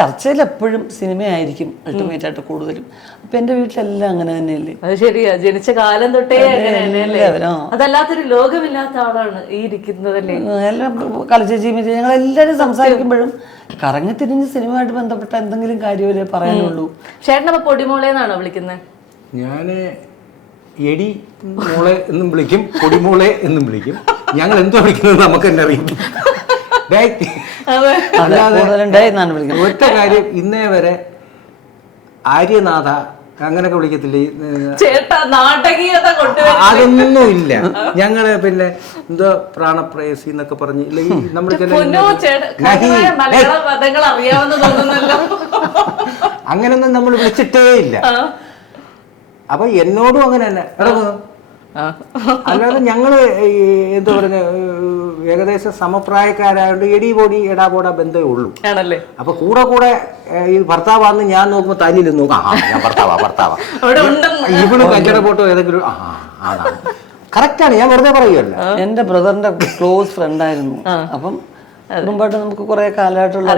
ചർച്ചയിൽ എപ്പോഴും സിനിമയായിരിക്കും അൾട്ടിമേറ്റ് ആയിട്ട് കൂടുതലും. അപ്പൊ എന്റെ വീട്ടിലെല്ലാം അങ്ങനെ തന്നെയല്ലേ? അത് ശരിയാ. ജനിച്ച കാലം തൊട്ടേ അങ്ങനെ തന്നെയല്ലേ. അതല്ലാത്തൊരു ലോകമില്ലാത്ത ആളാണ് ഈ ഇരിക്കുന്നതല്ലേ എല്ലാം കളിച്ചേച്ചി ഞങ്ങൾ എല്ലാരും സംസാരിക്കുമ്പോഴും കറങ്ങി തിരിഞ്ഞ് സിനിമയായിട്ട് ബന്ധപ്പെട്ട എന്തെങ്കിലും കാര്യമല്ലേ പറയാനുള്ളൂ. ചേട്ടനപ്പ പൊടിമോളേന്നാണോ വിളിക്കുന്നത് ഞാൻ എടി മോളെ എന്നും വിളിക്കും പൊടിമോളെ എന്നും വിളിക്കും. ഞങ്ങൾ എന്തോ വിളിക്കുന്നത് നമുക്ക് തന്നെ അറിയാം ഒറ്റ കാര്യം ഇന്നേ വരെ ആര്യനാഥ അങ്ങനൊക്കെ വിളിക്കത്തില്ല? അതൊന്നും ഇല്ല ഞങ്ങൾ പിന്നെ എന്തോ പ്രാണപ്രേസി എന്നൊക്കെ പറഞ്ഞ് നമ്മൾ അങ്ങനൊന്നും നമ്മൾ വിളിച്ചിട്ടേ ഇല്ല. അപ്പൊ എന്നോടും അങ്ങനെ തന്നെ. അല്ലാതെ ഞങ്ങൾ ഈ എന്താ പറഞ്ഞ ഏകദേശം സമപ്രായക്കാരായോണ്ട് എടി പൊടി എടാ പോടാ ബന്ധമേ ഉള്ളൂ. ആണല്ലേ? അപ്പൊ കൂടെ കൂടെ ഈ ഭർത്താവാന്ന് ഞാൻ നോക്കുമ്പോ തല്ലിൽ നോക്കാം. ആ ഞാൻ ഭർത്താവാ ഭർത്താവാ. അവിടെ ഉണ്ടെന്ന്. ഇവൾ കഞ്ചട പോട്ടോ ഏതെങ്കിലും ആ അതാണ്. കറക്റ്റാണ് ഞാൻ വെറുതെ പറയുമല്ല എന്റെ ബ്രദറിന്റെ ക്ലോസ് ഫ്രണ്ട് ആയിരുന്നു അപ്പം നമുക്ക് കുറെ കാലമായിട്ടുള്ള